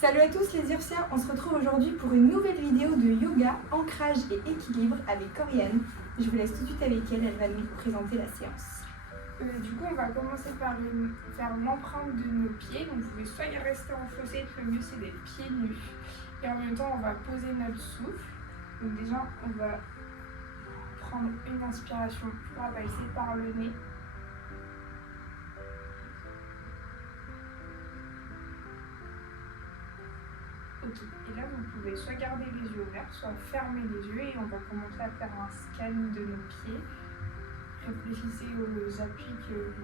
Salut à tous les Ursiens, on se retrouve aujourd'hui pour une nouvelle vidéo de yoga, ancrage et équilibre avec Coriane. Je vous laisse tout de suite avec elle, elle va nous présenter la séance. Du coup, on va commencer par faire l'empreinte de nos pieds. Donc, vous pouvez soit y rester en fossette, le mieux c'est d'être pieds nus. Et en même temps, on va poser notre souffle. Donc déjà, on va prendre une inspiration pour avalser par le nez. Ok, et là vous pouvez soit garder les yeux ouverts, soit fermer les yeux et on va commencer à faire un scan de nos pieds. Réfléchissez aux appuis que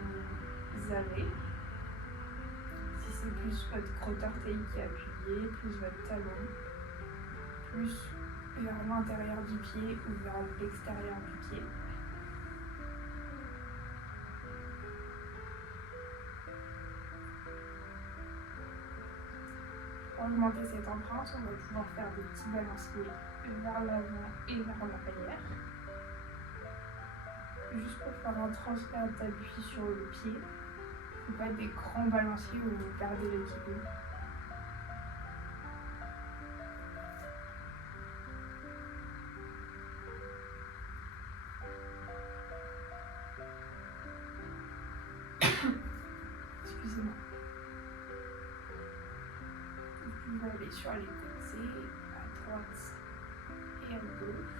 vous avez. Si c'est plus votre gros orteil qui est appuyé, plus votre talon, plus vers l'intérieur du pied ou vers l'extérieur du pied. Pour augmenter cette empreinte, on va pouvoir faire des petits balanciers vers l'avant et vers l'arrière. Juste pour faire un transfert d'appui sur le pied. Il ne faut pas des grands balanciers où vous perdez l'équilibre. Excusez-moi. Vous pouvez aller sur les côtés, à droite et à gauche.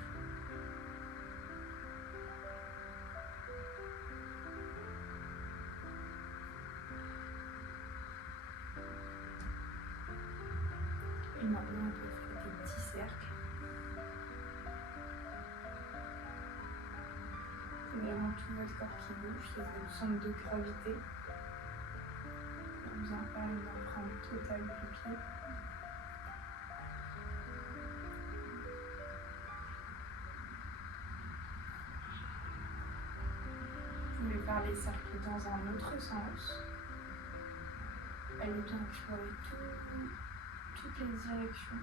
Et maintenant, on peut faire des petits cercles. C'est vraiment tout votre corps qui bouge, c'est votre centre de gravité. Vous en faire une empreinte totale du pied. Vous pouvez faire les cercles dans un autre sens. Allez bien explorer toutes les directions.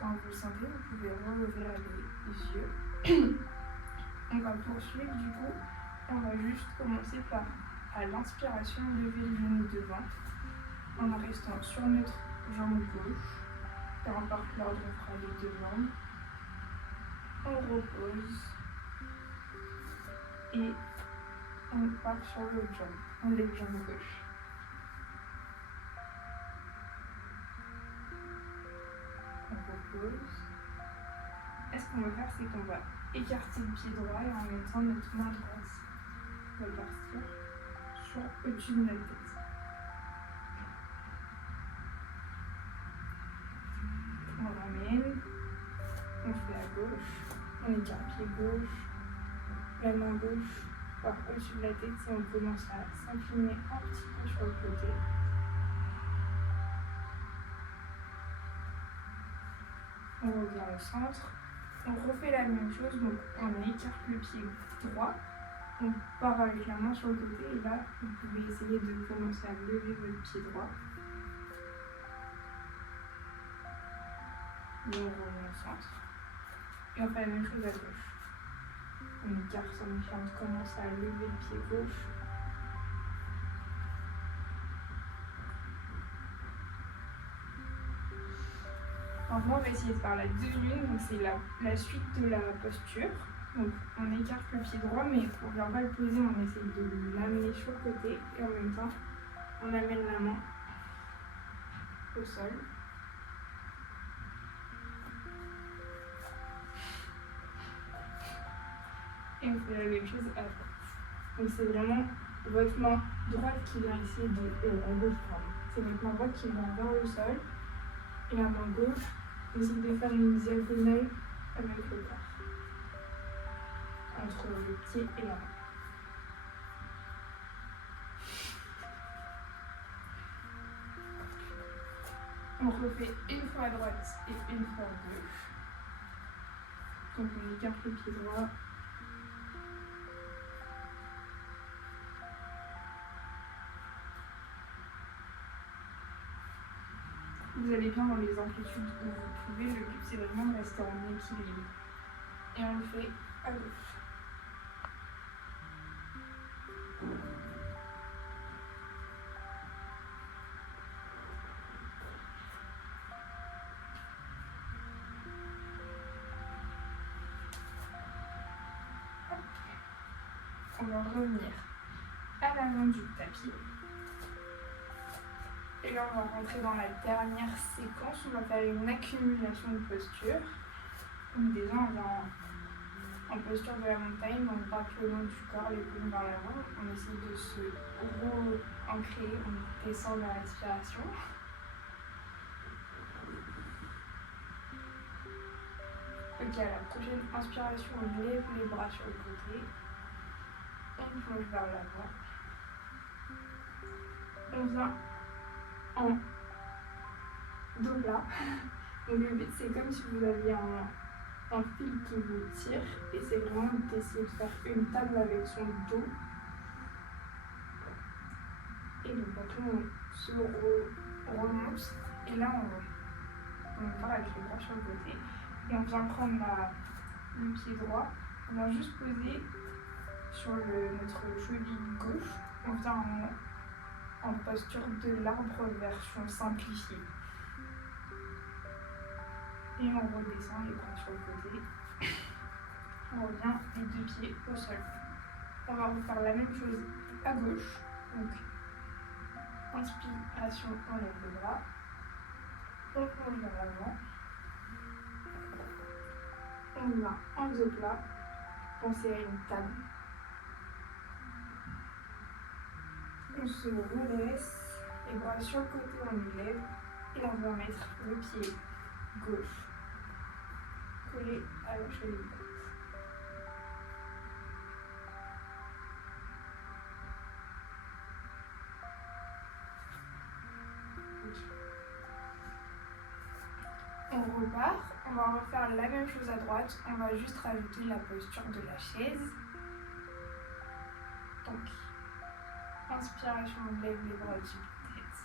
Quand vous le sentez, vous pouvez rouvrir les yeux. On va poursuivre du coup. On va juste commencer par, à l'inspiration, lever le genou devant en restant sur notre jambe gauche. Peu importe l'ordre, on fera les deux jambes. On repose et on part sur l'autre jambe. On lève jambe gauche. On repose. Et ce qu'on va faire, c'est qu'on va écarter le pied droit et en même temps notre main droite va partir au-dessus de notre tête. On ramène, on fait à gauche, on écarte pied gauche, la main gauche part au-dessus de la tête et on commence à s'incliner un petit peu sur le côté. On revient au centre. On refait la même chose, donc on écarte le pied droit, on part avec la main sur le côté et là vous pouvez essayer de commencer à lever votre pied droit. Et on revient au centre. Et on fait la même chose à gauche. On écarte on commence à lever le pied gauche. Enfin, on va essayer de faire la demi-lune, donc c'est la suite de la posture. Donc on écarte le pied droit, mais on ne vient pas le poser, on essaye de l'amener sur le côté et en même temps on amène la main au sol. Et on fait la même chose à droite. Donc c'est vraiment votre main droite qui vient essayer à gauche, c'est votre main droite qui vient vers le sol et la main gauche. Essayez de faire une diagonale avec le corps, entre le pied et la main. On refait une fois à droite et une fois à gauche. Donc on écarte le pied droit. Vous allez bien dans les amplitudes où vous pouvez, le but c'est vraiment de rester en équilibre. Et on le fait à gauche. On va revenir à l'avant du tapis. Et là, on va rentrer dans la dernière séquence. On va faire une accumulation de postures. Donc déjà, on va en posture de la montagne, on braque le long du corps, les paumes vers l'avant. On essaie de se re-ancrer, on descend la respiration. Ok, à la prochaine inspiration, on lève les bras sur le côté. On plonge vers l'avant. On vient en dos plat. Donc le but c'est comme si vous aviez un fil qui vous tire et c'est vraiment d'essayer de faire une table avec son dos. Et donc après on se remonte et là on part avec les bras sur le côté et on vient prendre le pied droit. On vient juste poser sur notre cheville gauche. On vient en posture de l'arbre version simplifiée. Et on redescend les bras sur le côté. On revient les deux pieds au sol. On va refaire la même chose à gauche. Donc, inspiration, on lève les bras. On plonge vers l'avant. On vient en dos plat. Pensez à une table. On se redresse. Les bras sur le côté, on les lève. Et on va mettre le pied gauche collé à la cheville droite. On repart, on va refaire la même chose à droite, on va juste rajouter la posture de la chaise. Donc, inspiration, on lève les bras au-dessus de la tête.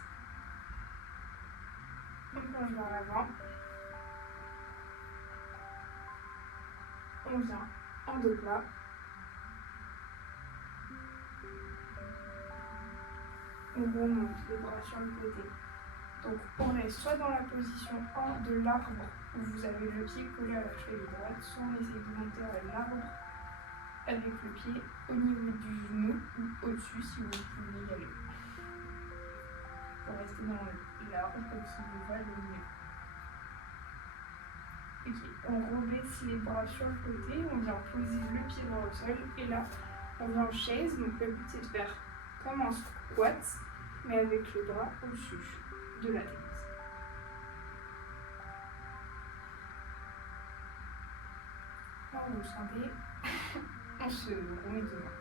On plonge vers l'avant. On vient en dos plat. On remonte les bras sur le côté. Donc on reste soit dans la position 1 de l'arbre où vous avez le pied collé à la cheville droite, soit on essaie de monter à l'arbre avec le pied au niveau du genou ou au-dessus si vous pouvez y aller. Pour rester dans l'arbre qui vous va le mieux. Ok, on rebaisse les bras sur le côté, on vient poser le pied droit au sol et là on vient en chaise. Donc le but c'est de faire comme un squat mais avec les bras au-dessus de la tête. Là vous le sentez, on se remet demain.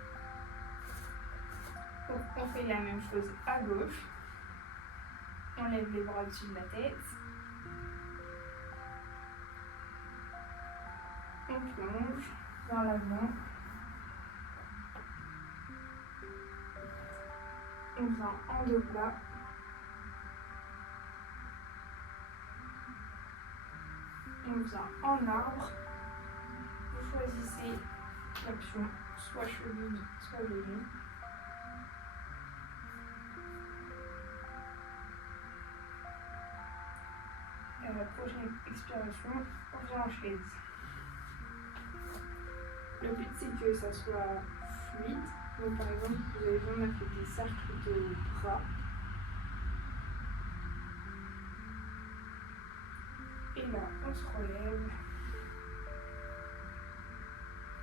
Donc on fait la même chose à gauche. On lève les bras au-dessus de la tête. On plonge vers l'avant. On vient en dos plat. On vient en arbre. Vous choisissez l'option soit cheville, soit genou. Et à la prochaine expiration, on vient en chaise. Le but c'est que ça soit fluide. Donc par exemple, vous avez vu, on a fait des cercles de bras. Et là, on se relève.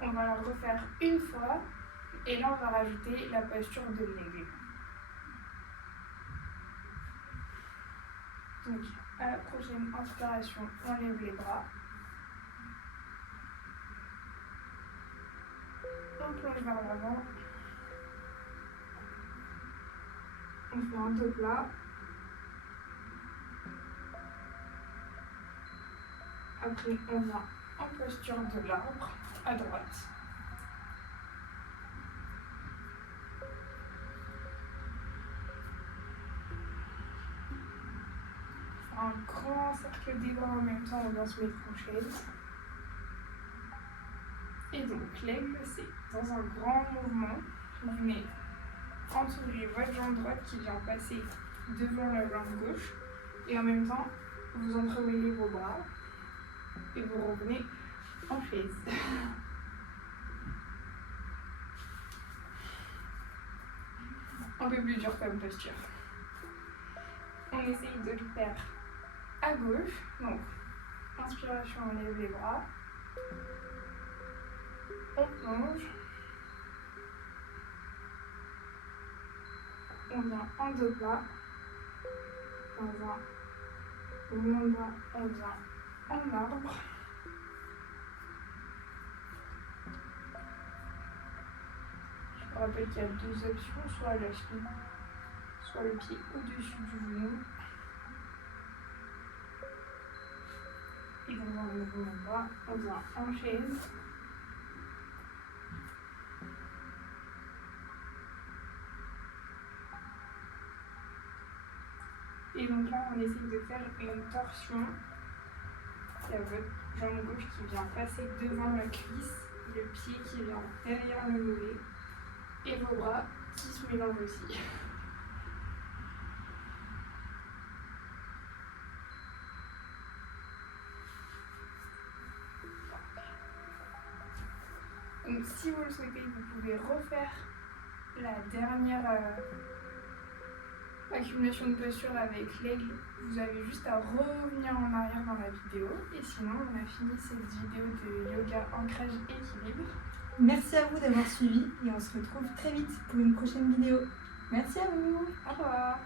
On va la refaire une fois. Et là, on va rajouter la posture de l'aigle. Donc, à la prochaine inspiration, on lève les bras. On plonge vers l'avant. On fait un dos plat. Après, on vient en posture de l'arbre à droite. Un grand cercle des bras en même temps, on vient se mettre en chaise. Et donc l'aigle, c'est dans un grand mouvement. Vous venez entourer votre jambe droite qui vient passer devant la jambe gauche. Et en même temps, vous entremêlez vos bras et vous revenez en chaise. Un peu plus dur comme posture. On essaye de le faire à gauche. Donc, inspiration, on lève les bras. On plonge. On vient en deux pas. Dans un mouvement de bras, on vient en arbre. Je vous rappelle qu'il y a deux options, soit la cheville, soit le pied au-dessus du genou. Et dans un mouvement de bras, on vient en chaise. Et donc là, on essaye de faire une torsion. Il y a votre jambe gauche qui vient passer devant la cuisse, le pied qui vient derrière le mollet, et vos bras qui se mélangent aussi. Donc si vous le souhaitez, vous pouvez refaire la dernière accumulation de posture avec l'aigle. Vous avez juste à revenir en arrière dans la vidéo. Et sinon, on a fini cette vidéo de yoga ancrage équilibre. Merci à vous d'avoir suivi et on se retrouve très vite pour une prochaine vidéo. Merci à vous. Au revoir.